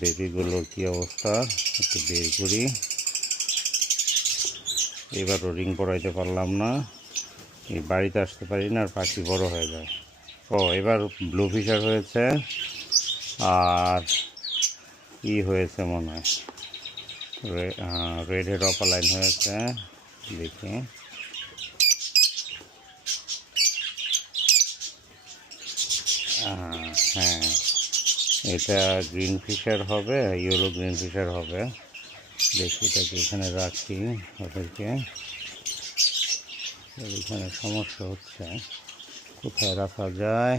বেবিগুলোর কি অবস্থা একটু বের করি। এবারও রিং পড়াইতে পারলাম না, এই বাড়িতে আসতে পারি না, আর পাখি বড় হয়ে যায়। ও এবার ব্লু ফিশার হয়েছে, আর ই হয়েছে মনে হয় রেড হেড অপালাইন হয়েছে। দেখি হ্যাঁ, এটা গ্রিন ফিশার হবে, ইয়েলো গ্রিন ফিশার হবে। দেখি এটাকে এখানে রাখি, ওদেরকে এখানে সমস্যা হচ্ছে, কোথায় রাখা যায়।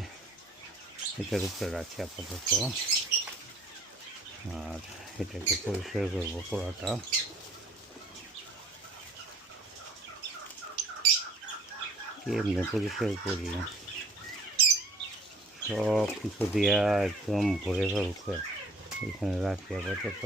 এটার উপরে রাখি আপাতত, আর এটাকে পরিষ্কার করবো পুরাটা। কেমনে পরিষ্কার করি, সব কিছু দিয়া একদম ভরে ফেলছে। এখানে রাখি আপাতত।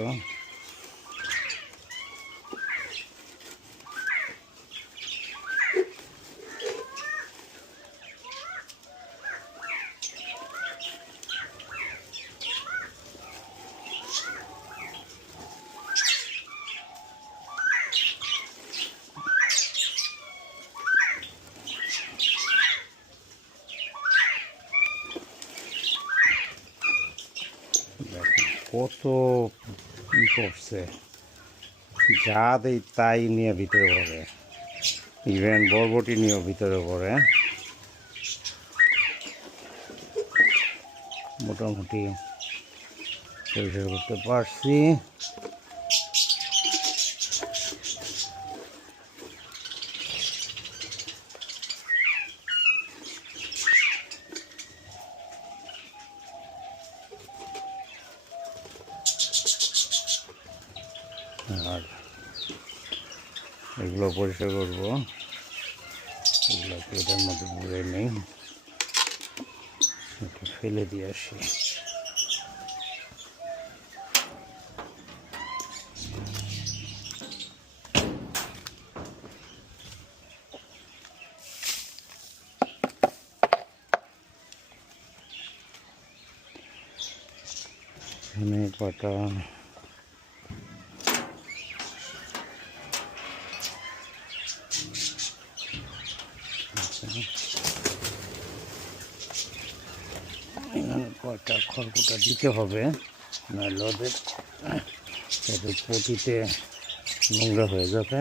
কত কি করছে, যা দেয় তাই নিয়ে ভিতরে পড়ে, ইভেন বরবটি নিয়েও ভিতরে পড়ে। মোটামুটি পরিষ্কার করতে পারছি। আর এগুলো পরিষ্কার করবো, এগুলোকে এটার মধ্যে ভরে নেই, এটা ফেলে দিয়ে আসি। এখানে কটা এখানে কয়টা খড়কুটা দিতে হবে, নাহলে ওদের পটিতে নোংরা হয়ে যাবে।